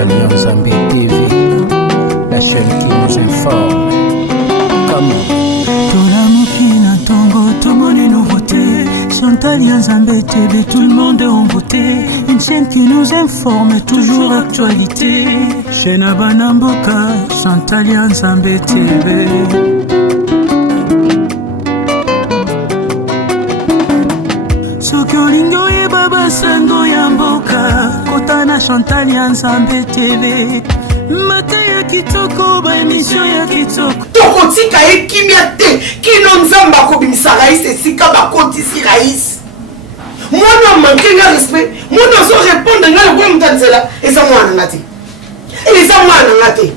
Chantal Yanzambe TV, la chaîne qui nous informe. Comment Tolamokina Tongo, tout le monde est nouveauté. Chantal Yanzambe TV, tout le monde est en beauté. Une chaîne qui nous informe, toujours actualité. Chaîne Abanamboka, Chantal Yanzambe TV. Sokolingo e baba sango yamboka, Kotana Chantal Yanzambe TV. Mataya kitoko ba émission ya kitoko. Toko tika e kimia te, kino nzamba ko bimisa raïs et sika ba kotisi raïs. Mwana manke nga respect, mwana so répondre nga le mtanzela, eza mwana ngati. Eza mwana ngati.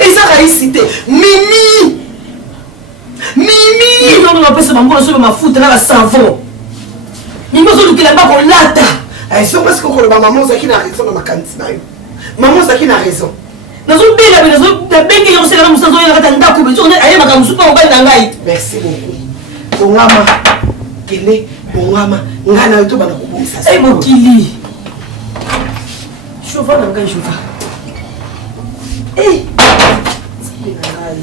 Eza raïs te, mimi. Mimi, non on pesa bango so ma foot na ba savon. Mimi so lukila ba ko lata. Ay so parce que ko ba maman za kina raison na makanti na yo. Maman ça qui a raison. Merci beaucoup. Ngama kele ngama ngana to bana kubisa. Eh mokili. Chauva na ngai chauva. Eh. C'est ngai.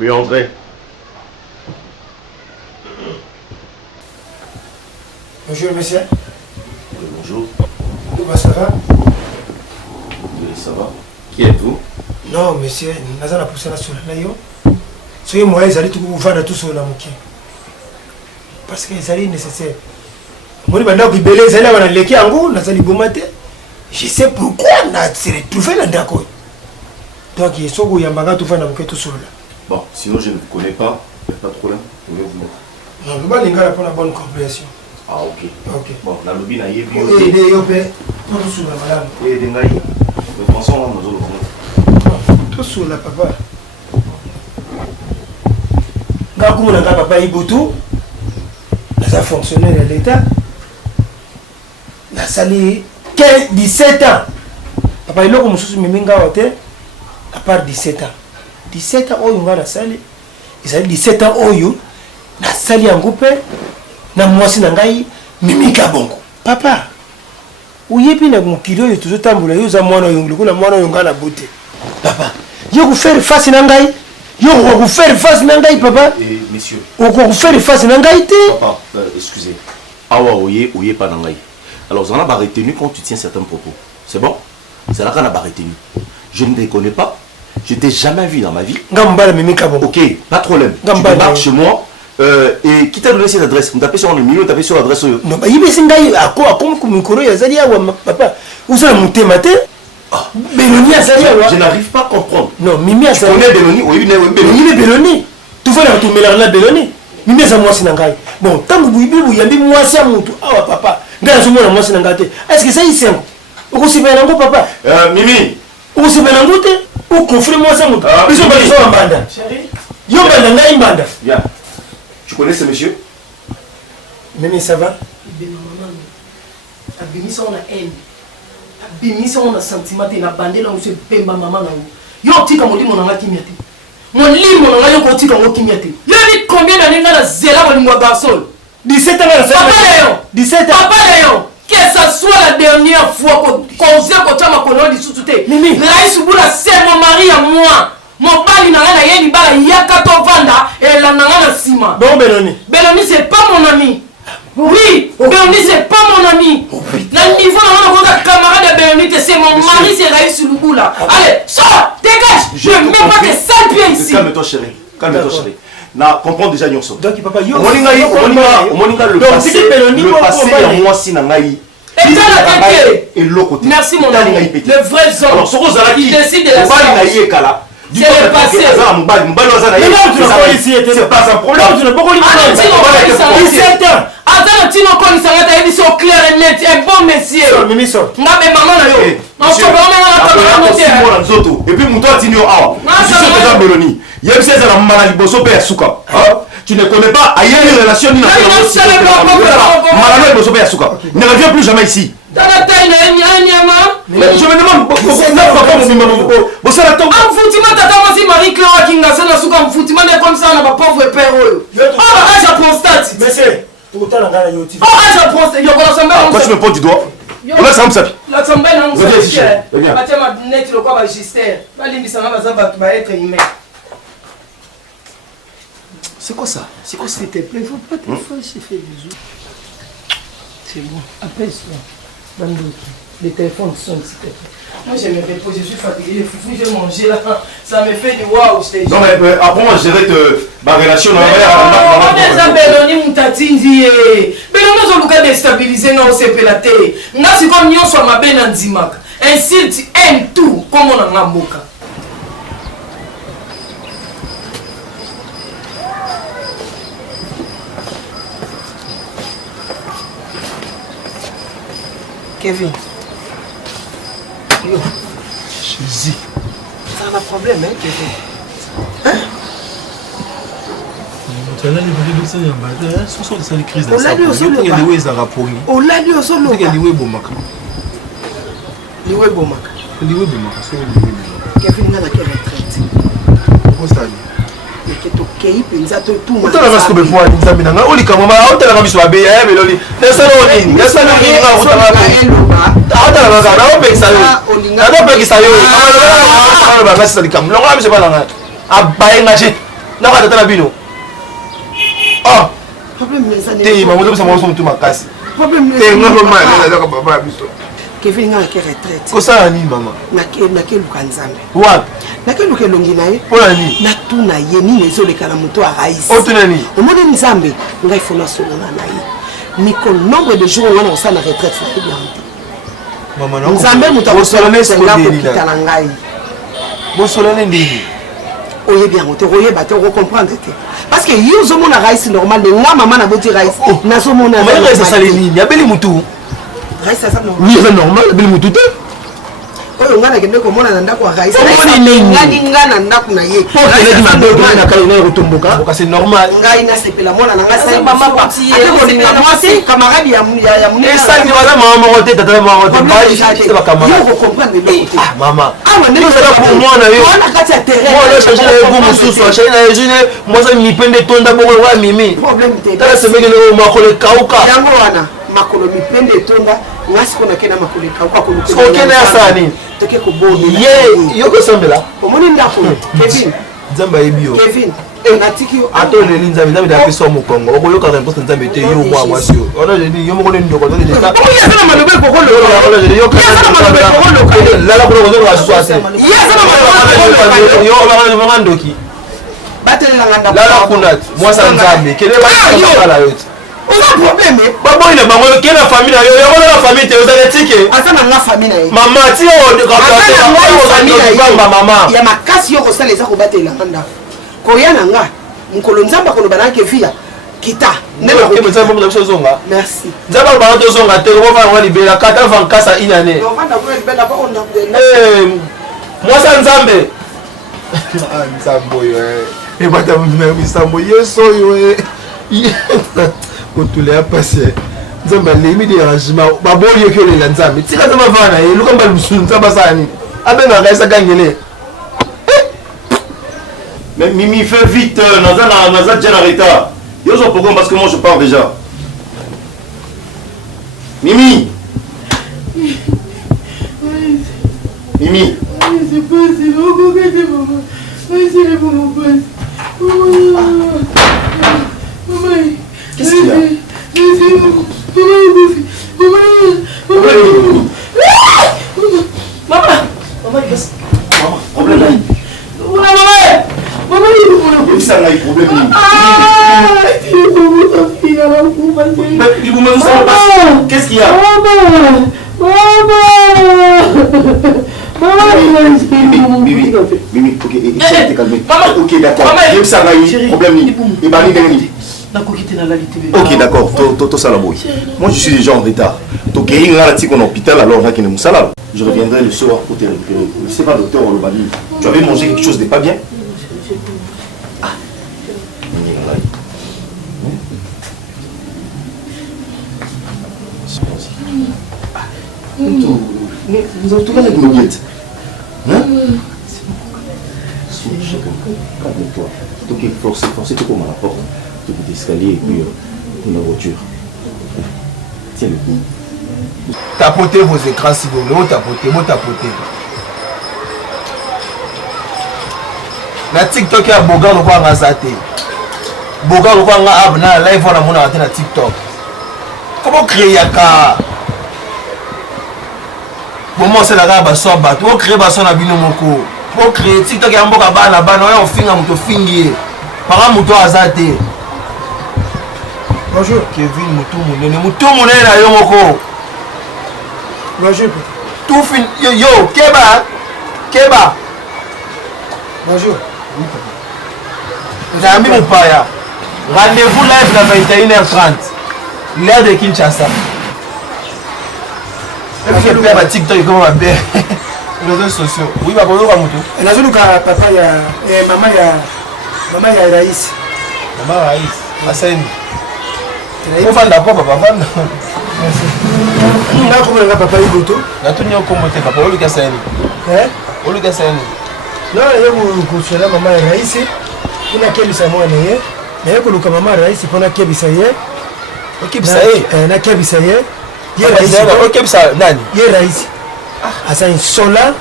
Oui, André. Bonjour, monsieur. Oui, bonjour. Comment ça va? Oui, ça va. Qui êtes-vous? Non, monsieur, nous avons poussé la sur la yo. Soyez moi, ils allaient tout vendre tout sur la mouki. Parce que c'est nécessaire. Moi, je vais vous dire, ils allaient les kiangou, nous allons vous mater. Je sais pourquoi nous avons retrouvé là d'accord. Donc, il faut que vous ayez tout vendre tout sur là. Bon, sinon je ne vous connais pas, il n'y a pas de problème, vous pouvez vous mettre. Non, je ne vais pas pour la bonne compréhension. Ah, ok. Ok. Bon, la lobby n'a yé bien. Oui, il est tout sur la madame. Oui, Dengaï. De toute façon, nous allons tout sur la papa. Quand vous avez papa Ibotu, nous avons fonctionné de l'État. Nous avons 17 ans. Papa, il a commencé à part 17 ans. 17 ans, on a sali. Ils ont 17 ans, on a sali en groupe. Na mwasi na ngai mimika bongo. Papa, uyepi na mukilo yo toujours tambula yo za mwana yo ngulu na mwana yo ngana bote. Papa, yo ku faire face na ngai. Yo ku faire face na ngai papa. Messieurs. O ku faire face na ngai te. Papa, excusez. Awa oye pas na ngai. Alors, on a pas retenu quand tu tiens certains propos. C'est bon? C'est là qu'on a pas retenu. Je ne te connais pas. Je t'ai jamais vu dans ma vie. Ngambala mimika bongo. Ok, pas de problème. Tu débarques chez moi. Et qui t'a donné cette adresse? On t'a sur le milieu, on t'a sur l'adresse. Non, bah il me semble à quoi comme micro ya zali ya papa. Où ça monter matin? Beloni a zali ya. Je n'arrive pas à comprendre. Non, Mimi a zali. Tu connais Beloni? Oui, Beloni. Beloni. Tu vas tout mélanger la Beloni. Mimi a moi sinangai. Bon, tant que vous bibi yambi moi ça mutu. Ah papa. Ngana somo na moi sinangate. Est-ce que ça y est? Uko sibena ngo papa? Mimi. Uko sibena ngo te? Ou conflit moi ça mutu. Ils sont pas les gens en banda. Chérie. Yo banda ngai banda. Viens. Tu connais ce monsieur? Mimi, ça va? Abimisa on a haine. Abimisa on a sentiment na bandela on se pemba maman na yo. Yo tika molimo na ngaki miate. Molimo na ngayo ko tika ngo kimiate. Yo ni combien d'années na zela molimo garçon? 17 ans na Papa Léon. 17 ans. Papa Léon. Que ça soit la dernière fois qu'on s'est ko chama kono di sutu souté. Mimi. Raïs Boula, c'est mon mari à moi. Mon bali n'a rien à y aller, il y a 14 vanda et la n'a rien à Sima. Bon, Béloni. Béloni, c'est pas mon ami. Oui, Béloni, c'est pas mon ami. Le niveau de camarade de Béloni, c'est mon mari, c'est Raïs Boula. Allez, sors, dégage. Je ne mets pas tes sales pieds ici. Calme-toi, chérie. Calme-toi, chérie. Na comprends déjà Nyonso. Donc, papa, yo. Moninga le passé à moi si nangai. Et l'autre côté. Merci mon ami. Le vrai homme. Alors, ce rose là qui décide de la sorte. C'est le passé. C'est pas un problème. Tu n'as pas connu il 17 ans. Attends, tu n'as pas connu ça. Il est clair et net. Un bon monsieur. Mimi sort. On a même maman là. Et puis, mon toi, tu je suis déjà Béloni. Il y a une saison à Malali Bosso Père Souka. Tu ne connais pas ailleurs les relations. Ne reviens plus jamais ici. Je me demande pourquoi tu me portes du doigt. C'est quoi ça? C'est quoi ça? S'il te plaît, il ne faut pas te fâcher, fais des jours. C'est bon, appelle-toi. Les téléphones sonnent, s'il te plaît. Moi, je me repose, je suis fatigué, j'ai mangé là. Ça me fait du waouh, non, mais après, moi, je dirais que ma relation. On est à Béloni, Moutatindi. Béloni, on a déstabilisé, on s'est pélaté. C'est comme nous sommes à Benanzimak. Ainsi, tu aimes tout, comme on en a moka. Kevin. Yo. Jésus. Ça a un problème, hein, Kevin? Hein? Tu as l'air de faire des choses. Ce sont des crises de ça. On l'a dit au sol. On l'a dit au sol. On l'a dit au sol. Liwe Bomaka. Liwe Bomaka. Kevin n'a pas retraite. Comment ça? Kei penza to tout on tala vasko be fois nzambi nanga oli kamama on tala kabiso abe ya meloli nesa no nini nesa no nini nga utala atala vaga na opekisa yo na opekisa yo amalo ba ngasi salikam longo abiso bana nga abaye ngaje na ka tala bino ah problème nesa ne te mamoto bisa mo mutu makasi problème te ngalo ma na ka baba biso Kevin nga ke retraite ko sa ni mama na ke lukanzambe wa na ke lukelongi na ye pona ni na tuna ye ni ezoleka na moto a raïs o tuna ni omoni nzambe ngai fona solo na ye miko nombre de jours wana osala retraite na bien mama na nzambe moto akosenga kopita na ngai bosolane ndini oyebi yango te oyeba te okocomprendre te parce que ye ozomona raïs normal de nga mama na boti raïs nazomona sale nini abeli mutu raïs aza normal oui c'est normal abeli mutu te oyo nga nakende komona na ndako ya raïs ngani nga na ndako na ye c'est normal ngai nasepela mwana na ngai camarade ya esali baza mama moko te tata moko te bacamarade mama ezala pour mwana yo mwana change na ego mosusu achange na ezine mwasa mipende tonda bongo wa mimi tala semengele oyo makolo ekauka yango wana makolo mipende etonda ngasi kona kena makolo ekauka okende ya sani toke kobomela ye yokosambela omoni ndako Kevin nzambe ayebi yo Kevin natiki yo atoleli nzambe nzambe apesa mokongo okoyokaka mposa nzambe te yo mwa mwasi yo ona jeni yo moko neni ndoko oyazana malobe kokolola lala kuna kozoloka susu ase yo obaka ndoki batelelanga ndako lala kuna mwasa nzambe kele bakala yo te oza problème baboyi na bango ke na famille na yo yango na famille te ozala tike aza na nga famille na ye mama ti oyoka mama ya makasi yo kosala eza kobatelelanga ndako koya na nga mokolo nzambe akoloba na kefia kita ozonga merci nzambe alobanga tozonga te obofanga libela kata vankasa inane mwasa nzambe nzambe oyo ebata misambo yesu oyo kotulea pasi nzambe alemi dérangement baboyi ekiolela nzambe tika nzambe avana na ye lukamba lisusu nzambe asala nini abengaka esakangele Mais Mimi, fais vite, Naza déjà en retard. Yo sont pourquoi parce que moi je pars déjà. Mimi. Mimi. Mimi. C'est pas si long que tu maman. C'est pour mon pote. Maman. Qu'est-ce qu'il y a? Maman, qu'est-ce? Maman, problème là. Maman, il ça là, il problème. Qu'est-ce qu'il y a? Mimi, ok, essaye de te calmer. Ok, d'accord. Il ça là, problème. Il va aller derrière. Ok, d'accord, tout ça là, boy. Moi je suis déjà en retard. Donc, il y a un hôpital alors là qui est moussala. Je reviendrai le soir pour te récupérer. Je sais pas, docteur Olobali. Tu avais mangé quelque chose de pas bien? Ah. Nous avons tout avec nos guettes. Hein? Calme-toi. Donc, forcez tout comme à la porte. Tout l'escalier et puis la voiture. Tiens le coup. Tapotez vos écrans si vous voulez. Tapotez. Na TikTok ya boga lokwa ngazate. Boga lokwa nga abna live wana mona na TikTok. Comment créer ka Comment c'est la gaba so bato. Comment créer baso na bino moko. Pour créer TikTok ya mboka bana oya ofinga muto fingi. Para muto azate. Bonjour. Kevin muto monene na yo moko. Bonjour. Tout fin yo Keba. Bonjour. Zami Moupaya. Rendez-vous live à 21h30. L'heure de Kinshasa. Est-ce que tu as TikTok comme ma belle? Les réseaux sociaux. Oui, ma bonne moto. Et là, je papa et maman ya Raïs. Maman Raïs. Hassan. Vous faites d'accord, papa? Là, comment papa est goto? Là, tout le monde commenté, papa. Où est-ce que c'est? Hein? Où est-ce que c'est? Non, il y a un maman Raïs. Il a quel ça moi né? Mais il y a maman Raïs pour na kebisaye. Kebisaye. Na kebisaye. Il y a Raïs. Kebisaye nani? Il y a Raïs. Asa un sola.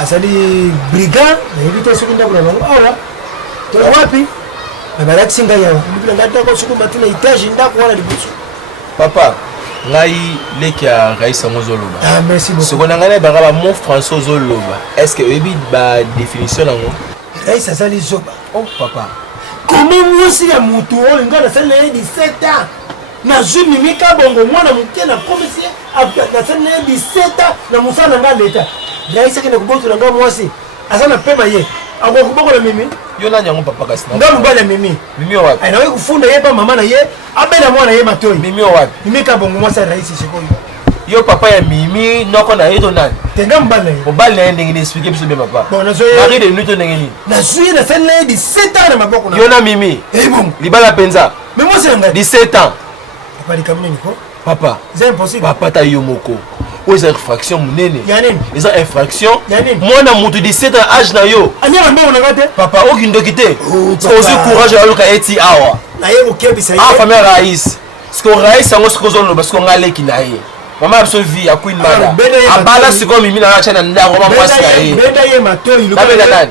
Asa des brigands. Il était sur une table là. Ah là. Tu vois puis? Mais balak singa ya. Il a ngata ko suku matina etage ndako wana libusu. Papa, ngai leki ya Raïs ngozoloba. Ah merci beaucoup. Seconde ngana ba mon français zoloba. Est-ce que ebi ba définition nango? Raïs ça les zoba. Oh papa. Comment moi si ya mutu o ngana ça les 17 ans. Na zumi mika bongo mwana muke na komisi na ça les 17 ans na musana nga leta. Raïs ça ke na kuboto na nga mwasi. Asa na pema ye. Ako kuboko na mimi. Yo na nyango papa kasina. Ndo mbale mimi. Mimi wapi? Ai nawe kufunda ye pa mama na ye. Abela mwana ye matoi. Mimi wapi? Mimi ka bongo mwasa Raïs sikoyo. Yo papa ya Mimi noko na yeto nani? Tenga mbale. Obali na ndenge ni expliquer biso bien papa. Bon na so ye. Mari de nuit to ndenge ni. Na suye na sene 17 ans na maboko na. Yo na Mimi. Eh bon. Libala penza. Mais moi c'est nga 17 ans. Papa li kamne niko. Papa. C'est impossible. Papa ta yo moko. Oza infraction munene. Yanene. Eza infraction. Yanene. Mwana mutu 17 ans âge na yo. Anya mbongo na ngate. Papa okindo kite. papa. Ozi courage ya luka eti awa. Na ye okebisa ye. Ah famille Raïs. Parce que Raïs ango sikozo parce qu'on ngale kinaye. Mama absolu vie a queen mada. Abala siko Mimi na acha na ndako mama mwasi ya ye. Benda ye matoi luka. Babela nani?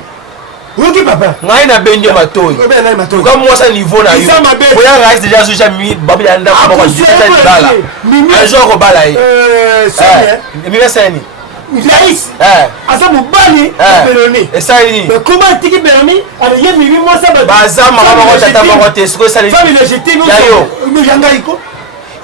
Uki papa. Ngai na bendio matoi. Obela nani matoi. Comme moi ça niveau na yo. Boya Raïs déjà sur Mimi babela ndako mama 17 ans bala. Un jour ko bala ye. Mimi sani. Raïs. Asa mobali Beroni. Et ça ni. Mais comment tiki Beroni? Avec ye Mimi moi ça ba. Baza mama ko tata mama te siko ça ni. Famille jeté nous. Ya yo. Nous yanga iko.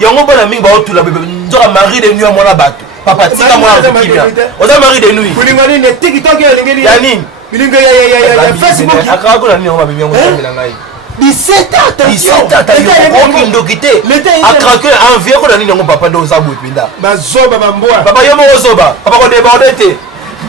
Yango bona mingi ba otula bebe. Nzoka mari de nuit mwana bato. Papa tika mwana kibia. Oza mari de nuit. Kulingani ne TikTok ya lingeli. Ya nini? Bilinga ya Facebook. Akara ko na nini ngoma bibi yango tamila ngai. 17 ans. 17 ans ta yo ko ndokite. Akara ko envie ko na nini yango papa ndo za bwepinda. Bazoba bamboa. Papa yo mo zoba. Papa ko déborder te.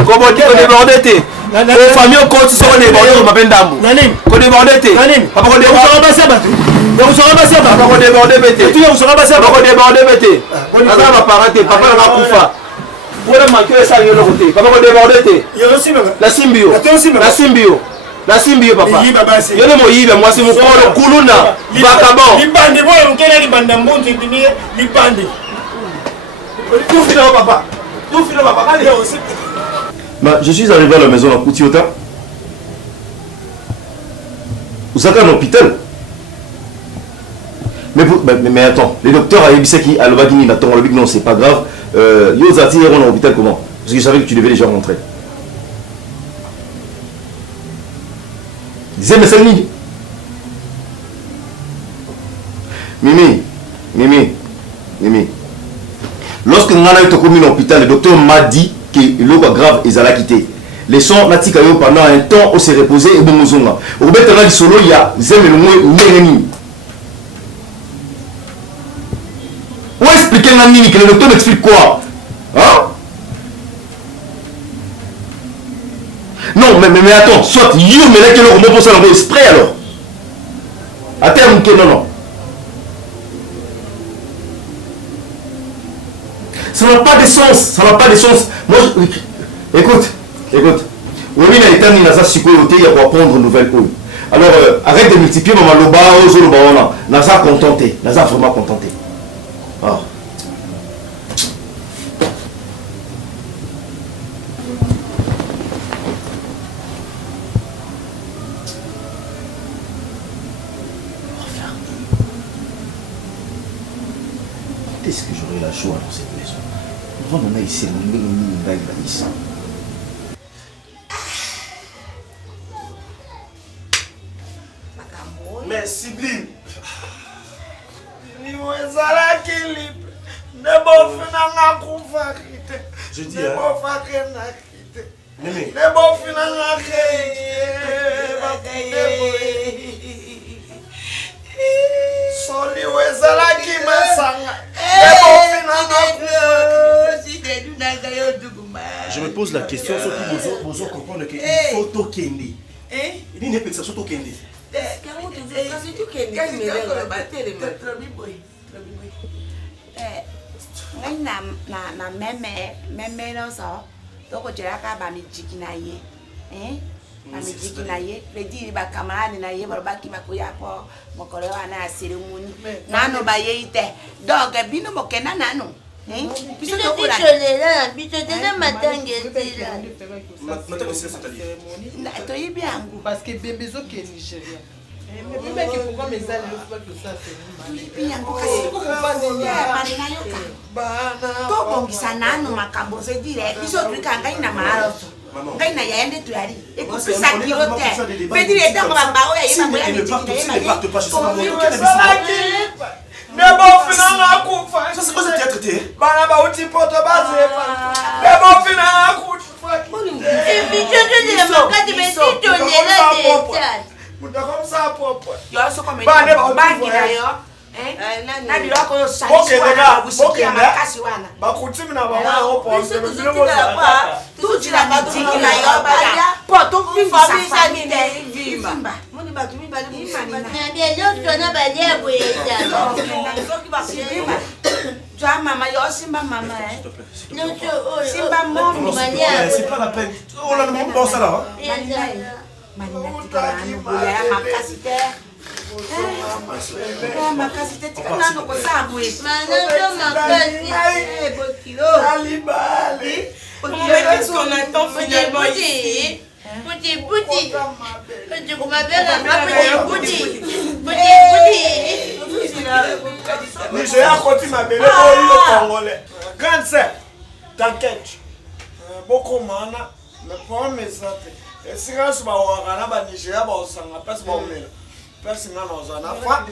Ko bo déborder te. Ko famille ko ti so déborder ko mapendambu. Nani? Ko déborder te. Papa ko déborder ba seba te. Yo sera pas ça. Papa ko déborder bete. Tu yo sera pas ça. Papa ko déborder bete. Aka ba parente papa na kufa. Wala manquer ça yo lokote. Papa ko déborder te. Yo aussi baba. La simbio. La simbio papa. Yo ne moyibe mwasi mukolo kuluna. Bakabon. Libande boyo mkele libanda mbuntu ibini libande. Tout fini papa. Tout fini papa. Allez aussi. Bah, je suis arrivé à la maison à Koutiota. Vous êtes à l'hôpital. Mais attends, les docteurs à Ebiseki, à Lobagini, non, c'est pas grave. Yozati, on est à l'hôpital comment? Parce que je savais que tu devais déjà rentrer. Disais, mais c'est Mimi. Lorsque nous avons été commis à l'hôpital, le docteur m'a dit que l'eau grave et Zala quitté. Les sons natikayo pendant un temps on s'est reposé et bon mozonga. Au bête là du solo il y a Zemelumwe Nereni. Où expliquer la mini que le docteur m'explique quoi? Hein? Non mais attends, soit you mais là que le robot pour ça le spray alors. À terme que non. Ça n'a pas de sens, Moi, écoute. Oui, il a été mis dans sa psychologie, il y a pour apprendre une nouvelle chose. Alors, arrête de multiplier maman loba, ozoloba, on a contenté, on a vraiment contenté. Ah. Est-ce que j'aurai la joie dans cette maison? On a ici, on a ici. Mais Sibline, niveau ezalaki libre, ne bofinanga kufarite. Je dis ne bofakena kite. Ne bofinanga Soli ezalaki masanga. Ne bofinanga Je me pose la question, surtout vous comprendre qu'il faut tokende. Il n'est pas ça, surtout tokende. na meme no so to ko jera ka ba mi jiki na ye ba mi jiki na ye le di ba camarade na ye ba ki ba ko ya po mo ko le wana asire muni na no ba ye ite dog bi no mo kena na no biso to ko la biso de na matange tira matange c'est c'est-à-dire to yibi angu parce que bébé zo ke Nigeria. Mais qui pourquoi mes amis ne pas que ça c'est tobongisana makambo sedire biso tulikanga ina maroso ngai na yaende tuyari ekopisa kilote pedire tanga bamba oya yeba boya ni ça c'est quoi ce théâtre t'es? Bana ba uti poto bazepa. Nebo fina kufa. Et biso de makati besito nela deta. Muda comme ça popo. Yo so comme bangi na yo. Na biloko yo sali. Ok makasi wana. Ba kutimi na ba ho po. Tuji la bitiki na yo baya. Poto vimba famille vimba. Moni ba tumi ba ni na bien l'autre na ba lebo eta. Toi maman yo simba maman simba mon mania. C'est pas la peine. On a demandé bon ça là. Makasite tika no ko sabwe qu'est-ce qu'on attend finalement ici? Bouti. Tu m'appelles Nigeria continue ma belle au Congolais. Grande sœur, t'inquiète. Beaucoup mana, mais pas mes santé. Et si on se bat au Canada, Nigeria, on s'en a pas mal. Personne n'a pas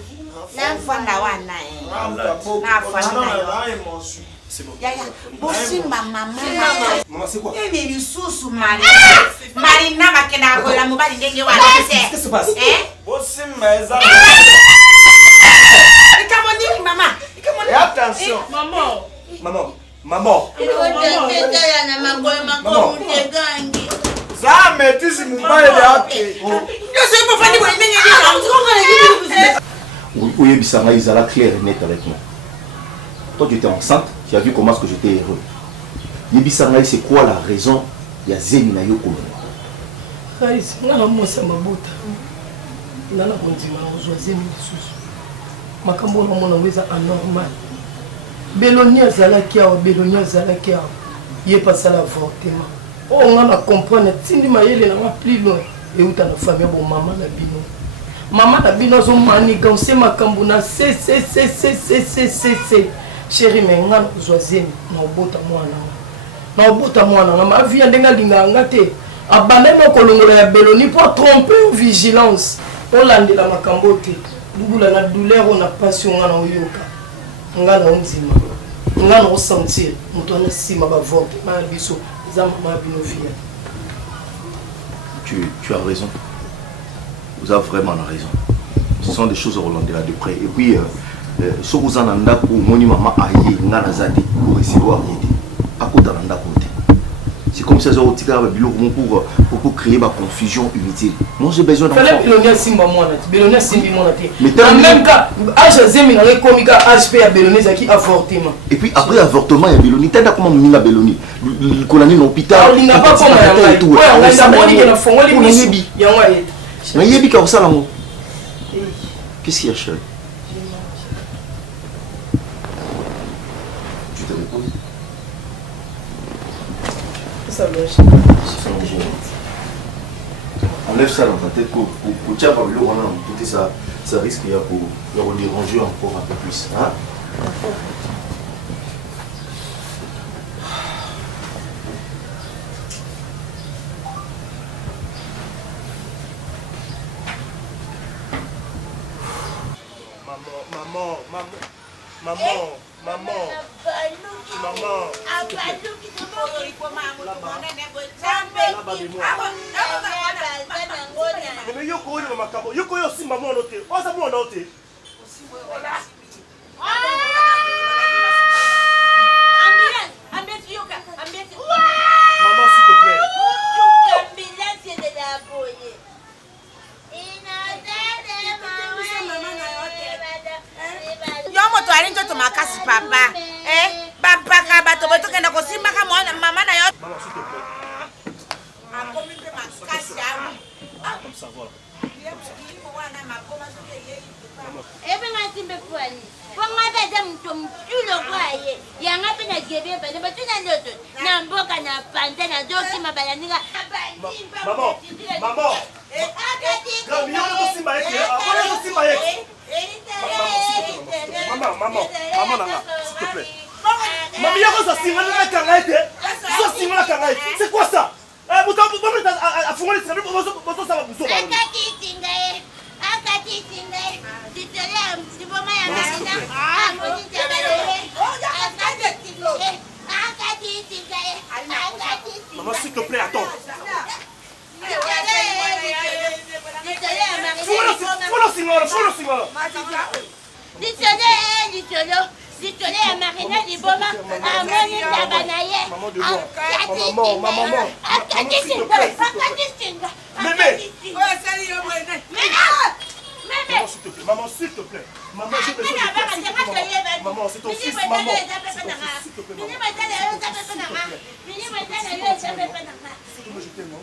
C'est bon. Bosimba maman. Maman, c'est quoi? Mais lisusu Marina makena gola mobali ndenge wana Qu'est-ce qui se passe? Bosimba eza. Ikamoni maman. Et attention. Maman. Ça métisse mumbai yake. Oui, Bissanga, Isala clair et net avec moi. Toi, tu étais enceinte, tu as vu comment est-ce que j'étais heureux. Yebisanga, c'est quoi la raison? Il y a Zeni na yo komo. Raïs, on a mossa mabuta. On a la condima, on a Zeni sous. Makambo na mona weza anormal. Belonia zala kia, Belonia zala kia. Yé pas ça l'avortement. On a comprendre tindi mayele na plus loin et où ta famille bon maman na bino. Maman na bino zo mani quand c'est makambu na c'est chérie mais ngana zoazemi na obota mwana. Na obota mwana ma vie ndenga linga ngate. Abandonne kolongola ya beloni pour tromper vigilance. Olandela makambo te. Bubula na douleur on a passion ngana oyoka. Ngana onzima. Ngana ressentir muto na sima ba vote ma biso. Tu as raison. Vous avez vraiment raison. Ce sont des choses hollandaises là de près. Et puis, ce que vous en avez pour mon maman aïe, n'anazadi pour recevoir aider. À côté de l'anda côté. C'est comme ça pour créer ma confusion inutile. Moi j'ai besoin d'enfants. Mais même cas, et puis après avortement, il y a Béloni. T'as comment Mina Béloni? Qu'on a mis l'hôpital. Il n'a pas comme qu'est-ce qu'il y a, chérie? Tu te reposes? Enlève ça dans ta tête pour tiens par le tout ça risque pour déranger encore un peu plus. Hein? C'est quoi ça? Maman, s'il te plaît, attends. Maman, s'il te plaît. Maman, j'ai besoin de toi. Maman, c'est ton fils, maman. C'est ton fils, s'il te plaît, maman. Je t'aime,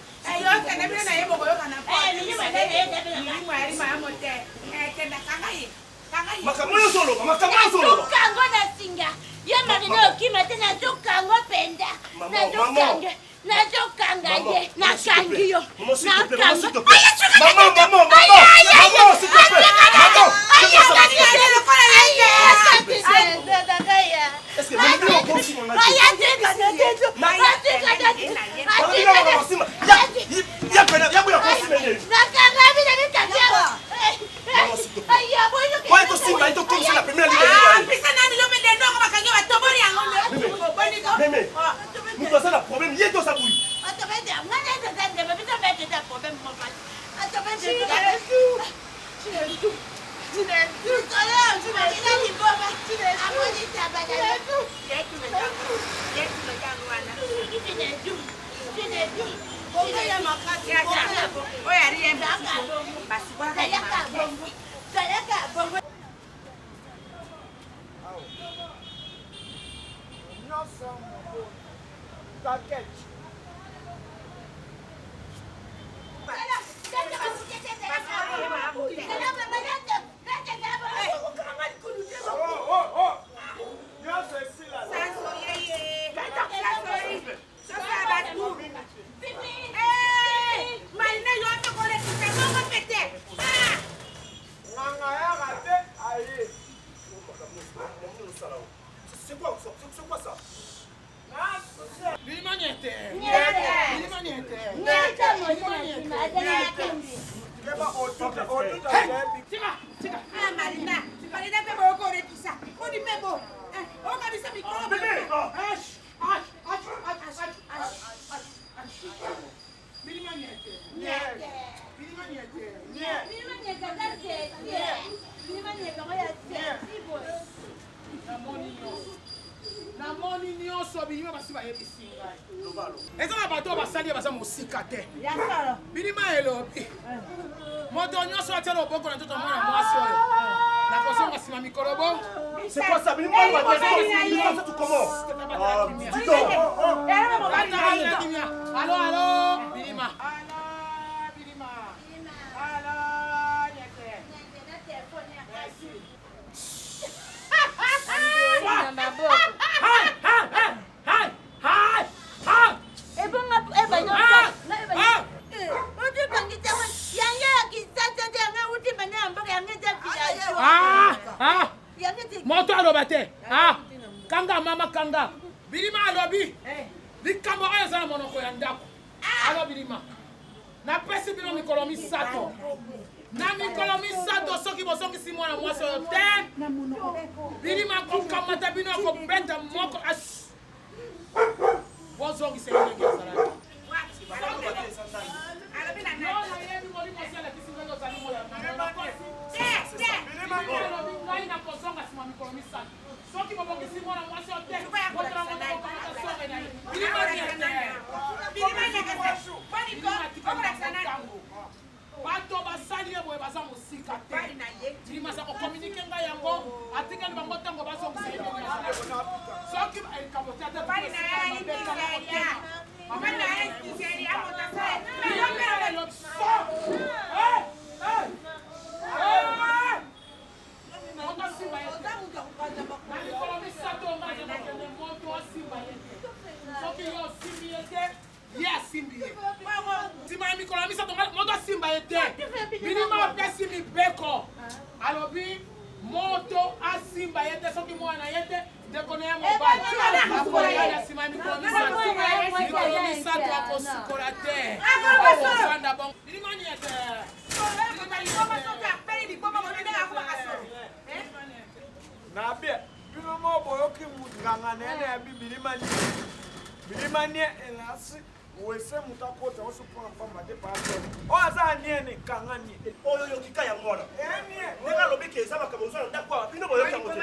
namoni nyonso bilima basi bayebisi ngai eza na bato basali baza mosika te bilima elobi moto nyonso atia loboko na nzoto mwana mwasi oyo nakosonga nsima mikolo bo C'est quoi ça? Bilima tout comment? Allo, allo, bilima. Moto aloba te. Kanga mama kanga. Bilima alobi. Likambo oyo eza na monoko ya ndako. Alo bilima. Napesi bino mikolo misato. Na mikolo misato soki bosongisi mwana mwasi oyo te. Bilima kokamata bino akobeta moko. Bozongisa ndenge ezalaki. bato basali boye baza mosika te bilima za kokommunike ngai yango atikali bango ntango bazongisa soki ekaboti ata pesi mibeko alobi moto asimba yete soki mwana yete dekone ya mobali asima mikolo misato akosukola te osanda bongo bilimani yete Nabia, bino mo boyoki mutanga nene ya bilimani. Bilimani elasi wese mutakota osupanga pamba de paso. O aza niene kangani. Oyo yo kika ya ngona. Nega lobiki ezaba ka bozo ndakwa. Bino boyoki ngoto.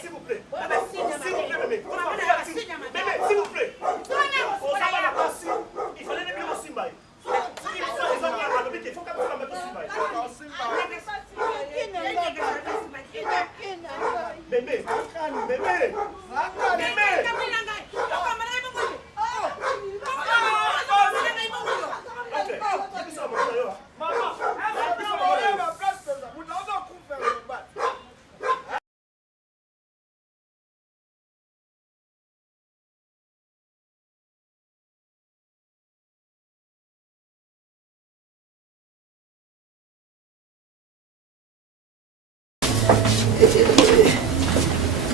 S'il vous plaît. S'il vous plaît bébé. Bébé, s'il vous plaît. On va la passer. Il fallait ne plus Simba. Il faut les hommes à lobiki, il faut que tu mettes Simba. Bébé. Bébé. Bébé.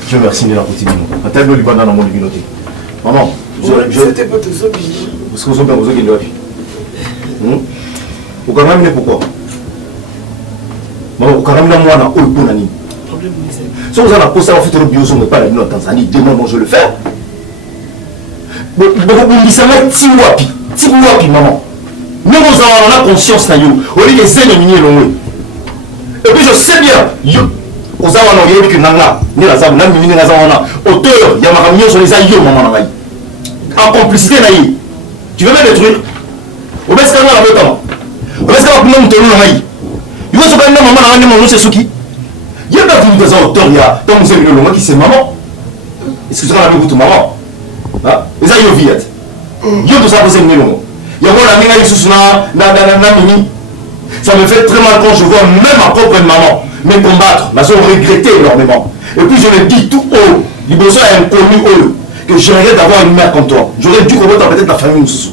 Dieu merci de la routine. À tel liban dans mon communauté. Maman, c'était pas tout ça. Parce que vous avez besoin de vie. Vous avez amené pourquoi? Maman, vous avez amené moi dans le Ponani. Si vous avez posé en fait le bioson, mais pas la en Tanzanie, demain, moi je le fais. Vous avez dit Tiwapi, maman. Nous avons la conscience, au lieu des ennemis, et puis je sais bien, ozawana oyebi que nanga ni lazabu na mimi nga zawana auteur ya makamio sur les aïeux maman ngai en complicité na yi tu veux me détruire obeska na botama obeska ba kuma mutelu ngai yo so ba na maman nanga ni maman sesuki yeba tu des auteur ya donc c'est le longa qui c'est maman excusez-moi la beaucoup maman ah les aïeux viet yo to ça poser ni longa ya wona ninga yisusuna na mimi ça me fait très mal quand je vois même ma propre maman me combattre, mais ont regretté énormément. Et puis je le dis tout haut, Liboso est inconnu haut, que je regrette d'avoir une mère comme toi. J'aurais dû connaître peut-être la famille Moussou.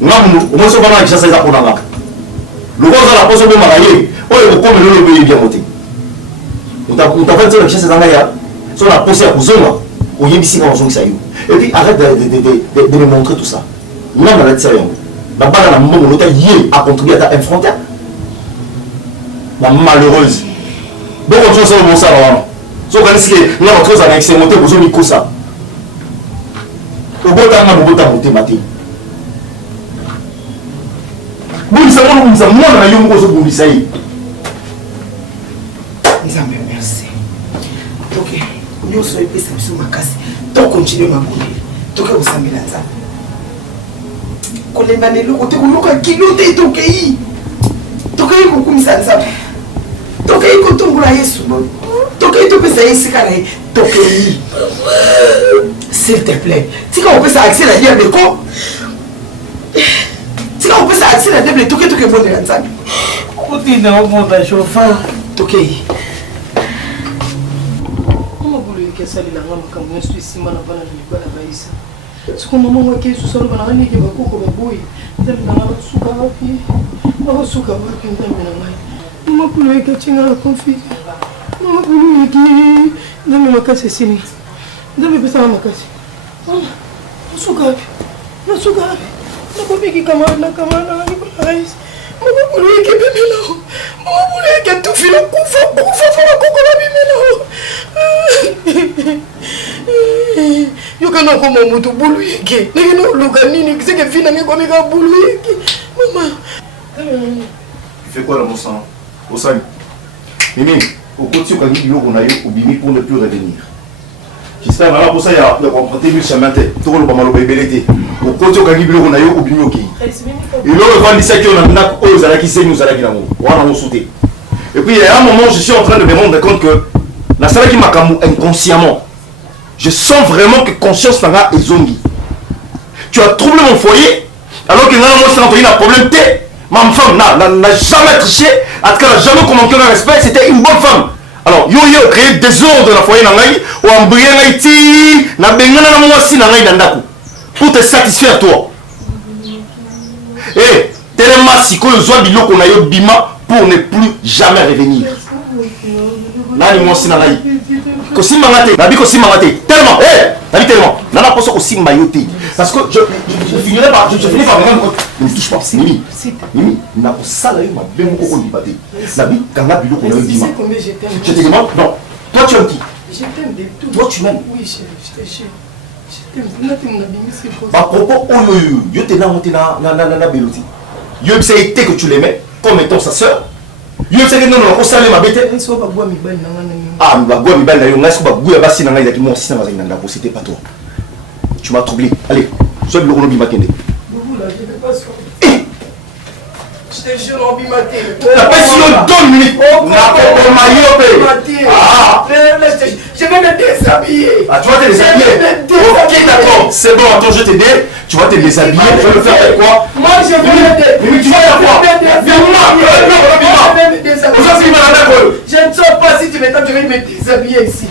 Moi, je ne sais pas si ça pour la le roi de la poste de marié, oh, il faut comme le pays bien voté. On t'a fait dire que c'est un gars, sur la poste à Kouzoma, au Yébissi quand on joue ça. Et puis arrête de me montrer tout ça. Non, mais arrête sérieux. Baba na mbongo lota yé a contribué à ta infronter. La malheureuse. Donc on trouve ça au bon salon. So quand est-ce que là on trouve ça avec ses montées pour miko ça. Au bout d'un moment on monter matin. Bon ça on nous a moi na yo moko so bon ça y. Nzambe merci. OK. Nous sommes pesa biso makasi. To continuer maboni. To ka usamela nzambe. Kolemba nelo kote kuluka kilote tokei. Tokei kukumisa nzambe. Tokei kutumbula Yesu. Tokei to pesa Yesu kana tokei. S'il te plaît. Si on peut ça accès la diable ko. Si on peut ça accès la diable tokei tokei bon de nzambe. Kotina au monde chauffeur. Tokei. Que ça les langues comme je suis si mal avant de la baïsa. Ce qu'on m'a manqué sous sol dans la nuit qui va couper le boy. Dans la souka wapi. La souka wapi dans la main. M'a voulu que tu n'as confié. M'a voulu que dans ma casse sini. Dans le besoin ma casse. La souka wapi. La souka wapi. La copie qui camarade la baïsa. M'a voulu que bébé là. M'a voulu que tout file coufa la coco la bébé là. Yo kana ko moto bulu yeke nekino luka nini kiseke vina ngeko mika bulu yeke mama Tu fais quoi dans mon sang? Au sang. Mimi, au côté quand il y a au bimi pour ne plus revenir. J'espère maintenant pour ça il y a emprunté le chemin tête. Tout le monde va belete. Au côté quand il y a au bimi OK. Et là on va dire ça qu'on a n'a aux ala qui c'est nous ala qui l'amour. On a nous sauter. Et puis il y a un moment je suis en train de me rendre compte que la salle qui m'a camou inconsciemment. Je sens vraiment que conscience n'a pas zongi. Tu as troublé mon foyer alors que moi c'est un problème. Ma femme n'a jamais triché, en tout cas n'a jamais commenté le respect, c'était une bonne femme. Alors yo créé désordre dans le foyer nangai ou embrayé ngaiti na bengana na mwasi nangai dandako pour te satisfaire toi. Et tellement si ko zo biloko na yo bima pour ne plus jamais revenir. Nani mwasi nangai Kosimba ngate, nabi kosimba ngate, tellement, nabi tellement, nana poso kosimba yote. Parce que je finirai par, je finis par me rendre compte, ne me touche pas, Mimi, n'a pas ça là, ma bien mon coco libaté. Nabi, quand la bilo qu'on a eu bima. Je te demande, non, toi tu aimes qui? Je t'aime de tout. Toi tu m'aimes? Oui, je t'aime. À propos, yo te na beloti. Yo c'est été que tu l'aimais, comme étant sa soeur. Yo c'est que non on sale ma bête. Ah mais bagua mi belle na est-ce que bagua basi na ngai daki mo sina mazina ndako c'était pas toi. Tu m'as troublé. Allez, sois le gros bima kende. Je te jure en bimaté. La passion 2 minutes. Na ko mayope. Ah, je vais me déshabiller. Ah, tu vas te déshabiller. OK, d'accord. C'est bon, attends, je t'aide. Tu vas te déshabiller. Je vais le faire avec quoi? Moi, je vais me déshabiller. Mais tu vas y avoir. Je ne sais pas si tu m'étonnes, je vais me déshabiller ici.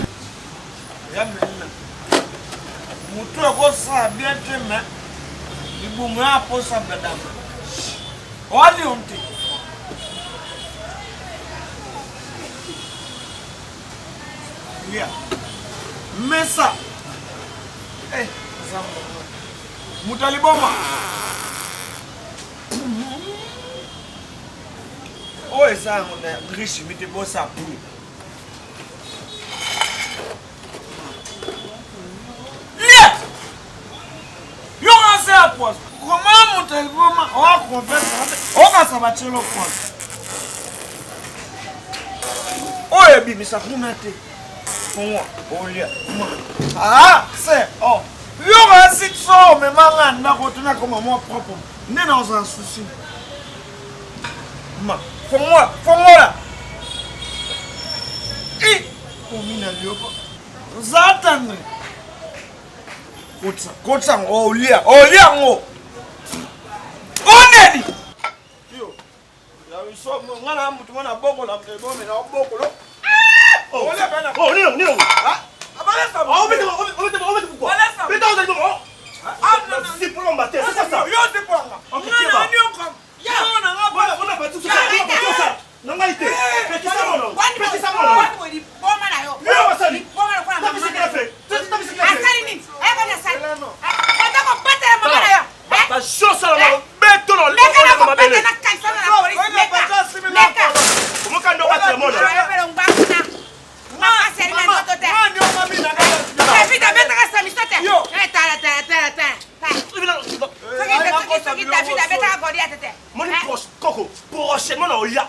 Mutu akosa bien teme. Ibunga aposa badam. Wali onte. Yeah. Mesa. Zambo. Mutaliboma. Oh, ça, on a riche, mais t'es beau ça pour. Liet! Yo, on sait à quoi? Comment mon téléphone on va faire on va s'abattre le point. Oh, et bien, ça vous mettez. Pour moi, oh, liet. Ah, c'est, oh. Yo, on a si ça, mais maman, n'a pas comme moi propre. N'est dans un souci. Ma. Pour moi là. Et pour mina lioko. Zatane. Kotsa olia ngo. Onedi. Yo. Ya wiso ngana mtu mwana bongo la mtebo me na bongo lo. Oh, olia bana. Oh, nio. Ah? Abale sa. Oh, omete pourquoi? Mais dans le moment. Ah, non, c'est pour l'embatter, c'est ça. Yo, c'est pour l'embatter. OK, c'est bon. Ya, on a pas tout ça. Non, mais il fait ça mon. Fais ça mon. Bomba na yo. Yo, ça dit. Bomba na kwa na. T'as fait. Asali nini? Eh, bana asali. Nataka kupata ya mama na yo. Ta chose la beto prochainement on y a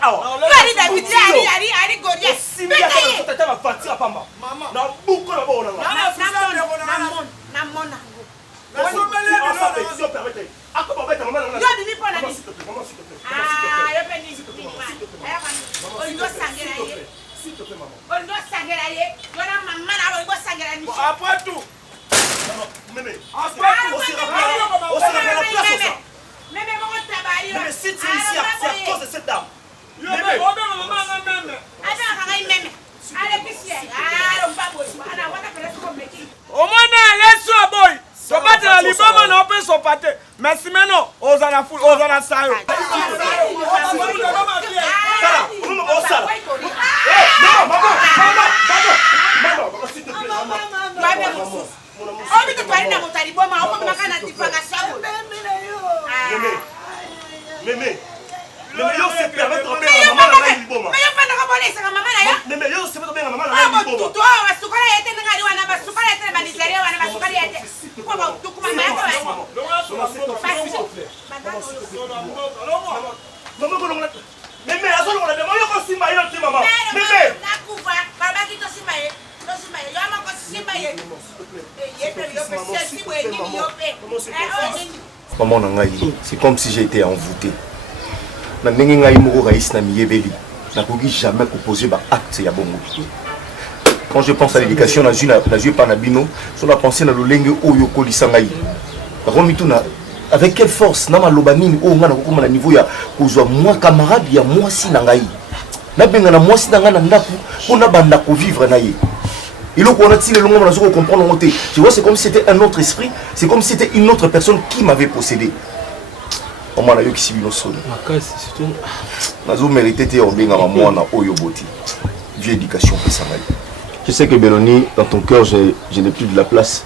après tout. Mais si tu es ici, c'est à cause de cette dame. Au moins, laisse-toi, boy. So battre la libama na open so pate. Merci maintenant. Ozana full, ozana sayo. Mais yo se permet de tromper la maman na liboma. Mais yo pas na kobolesa ka mama na yo. Mais yo se permet de maman na liboma. Tu toi basukara yete ngari wana basukara yete na nigeria wana basukara yete. Kwa ba tukuma mama yako. Maman ko ngona. Mais azolo ngona de moyo ko simba yo ti mama. Mais na kufa baba ki to simba ye. To simba ye. Yo ma ko simba ye. Maman nangai, c'est comme si j'étais envoûté. Na ndenge ngai moko raïs na miyebeli. Na koki jamais proposer ba acte ya bongo. Quand je pense à l'éducation na joué par Nabino, sur la pensée na lolenge oyo kolisa ngai. Par contre mituna avec quelle force na maloba nini o ngana kokoma na niveau ya kozwa moi camarade ya moi si na ngai. Na benga na moi si na ngana ndaku pona banda ko vivre na ye. Et là, on a dit le long, on a comprendre. Tu vois, c'est comme si c'était un autre esprit, c'est comme si c'était une autre personne qui m'avait possédé. On m'a dit que si nous sommes. Nous mérité de Dieu éducation pour ça. Je sais que Béloni, dans ton cœur, je n'ai plus de la place.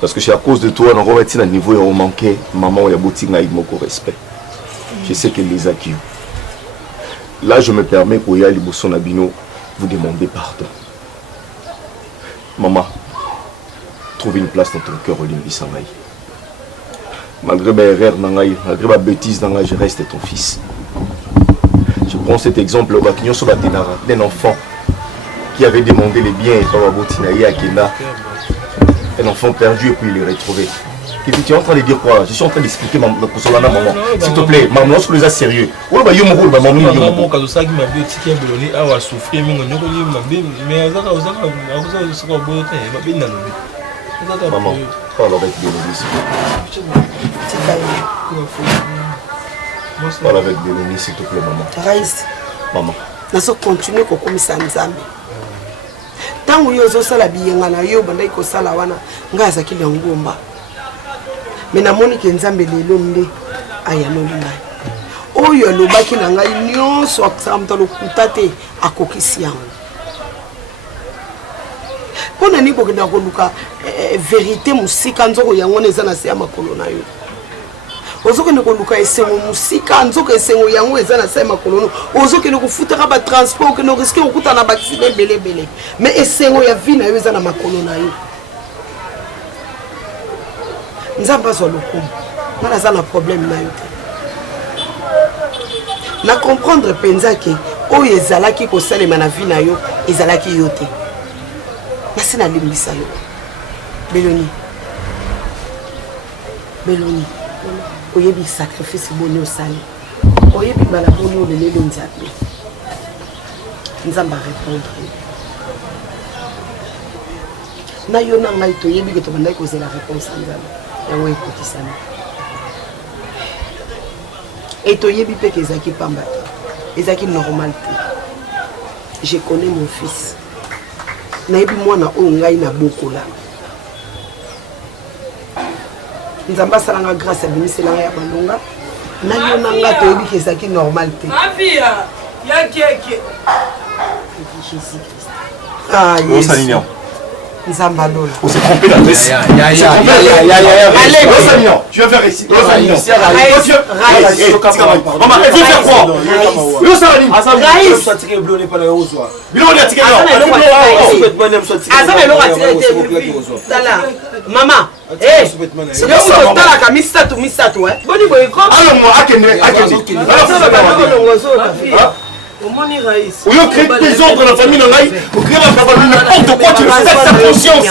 Parce que c'est à cause de toi, on va être à un niveau où on manquait. Maman, il y a beaucoup de respect. Je sais qu'elle les a acquis. Là, je me permets pour y aller au Sonabino, vous demander pardon. Maman, trouve une place dans ton cœur, Olimbi Sangaï. Malgré mes erreurs, malgré ma bêtise, je reste ton fils. Je prends cet exemple d'un enfant qui avait demandé les biens et pas Botinaï à Kena. Un enfant perdu et puis il est retrouvé. Et puis tu es en train de dire quoi? Je suis en train d'expliquer maman. S'il te plaît, maman, lorsque les a sérieux. Oh bah maman, parle avec Bélonie. Parle avec Bélonie, s'il te plaît, maman. Raïs. Maman. Nous allons continuer à commissaire Nzambe. Tant que nous sommes là, nous allons mais na moni ke Nzambe lelo nde ayanoli ngai oyo lobaki na ngai nyonso aksamta lokuta te akokisi yango pona ni kokenda koluka vérité musika nzoko yango neza na se ya makolo na yo ozokende koluka esengo musika nzoko esengo yango eza na se ya makolo no ozokende kufutaka ba transport ke no risque okuta na accident belebele mais esengo ya vie na yo eza na makolo na yo. Nzamba zo lokumu ngana za na problème na yo na comprendre penza ke oyo ezalaki kosalema na vie na yo ezalaki yo te nasi na limbisa yo Béloni oyebi sacrifice boni osali oyebi bala boni olelelo nzambe Nzamba répondre na yo na ngai toyebi ke tobandaki kozela réponse à Nzambe. Et toi, yebi pe kezaki pamba, ezaki normal. Je connais mon fils. Na yebi mwana o ngai na bokola. Nzamba salanga grâce à bimi selanga ya balonga. Na yo na nga to yebi kezaki normal te. Afia, ya keke. Jésus Christ. Ah, yes. Nzambalola. On s'est trompé d'adresse. Allez, tu vas faire ici. Maman, elle veut faire quoi? Maman, totalaka misato boni boye Oyo crée des ordres dans la famille n'importe quoi, tu le fais ta conscience.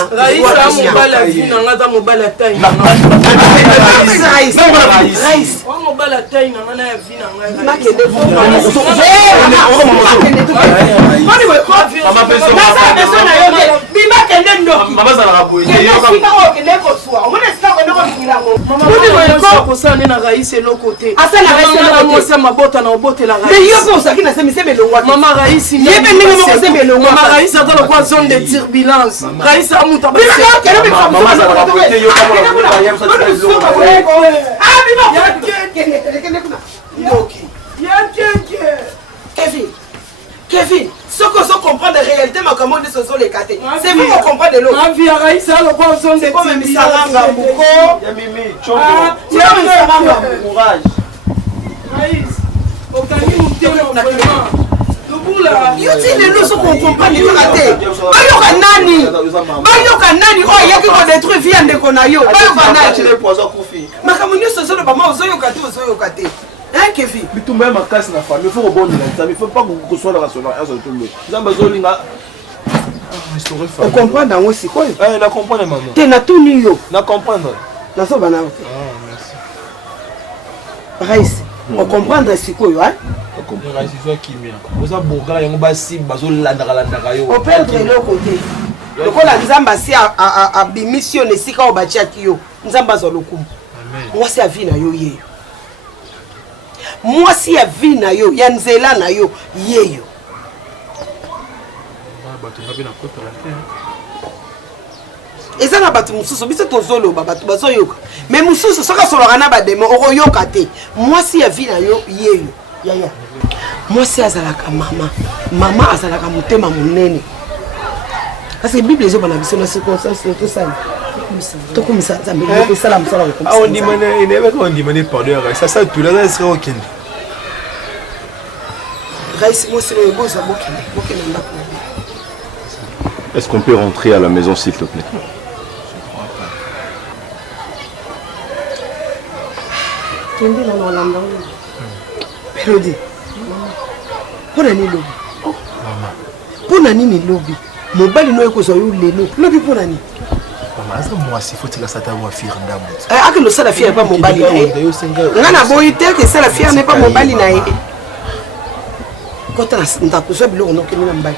Maman Raïs, Maman Raïs a dans le coin zone de turbulence. Raïs a monté. Kevin, ce qu'on se comprend de réalité, ma commande ce sont les catés. C'est vous qui comprenez de l'autre. Raïs a le coin zone de turbulence. Raïs, yotile loso comprend les ratés. Bayoka nani oh yaki ko détruire vie ndeko na yo. Bayoka nani makamuni so so ba ma ozoyoka te. Hein Kevin bitumba makasi na famille faut rebondir là il faut pas que soit la rationnel un seul tomber nzamba zolinga on comprend dans aussi quoi na comprendre maman te na tout yo na comprendre na so bana merci Raïs on comprendre c'est quoi hein comprendre Raïs soit kimia oza bokala yango basi bazo landaka yo on perdre le côté lokola nzamba si a bimission esika obatiaki yo nzamba zo lokumu moi c'est a vie na yo yeyo moi si ya vie na yo ya nzela na yo yeyo eza na bato mosusu biso tozoloba bato bazoyoka mais mosusu soki asolaka na bademo okoyoka te mwasi ya vie na yo yeyo yaya mwasi azalaka mama azalaka motema monene parce que bible ezoba na biso na circonstance tosala tokumisa nzambe esala mosala ondimane pardon ça ça tout là serait aucun Raïs moi c'est le boss bokende ndako. Est-ce qu'on peut rentrer à la maison s'il te plaît? Tende na Holanda. Pérodi. Pona ni lobi. Pona nini lobi? Mobali no ekozwa yo lelo. Lobi pona ni? Maman, ça moi si faut que ça t'a moi fier ndamu. Ah que le ça la fière pas mobali. Ngana boyite que ça la fière n'est pas mobali na ye. Quand on a besoin de l'eau, on a que nous n'avons pas.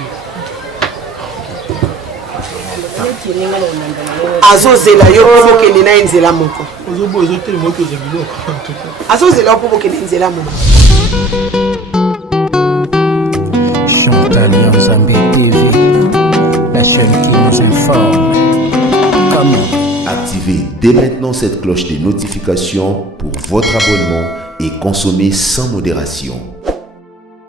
Azozela yo pour que nina nzela moko. Azozela pour que nzela moko. Chantal Nzambe TV, la chaîne qui nous informe. Activez dès maintenant cette cloche de notification pour votre abonnement et consommez sans modération.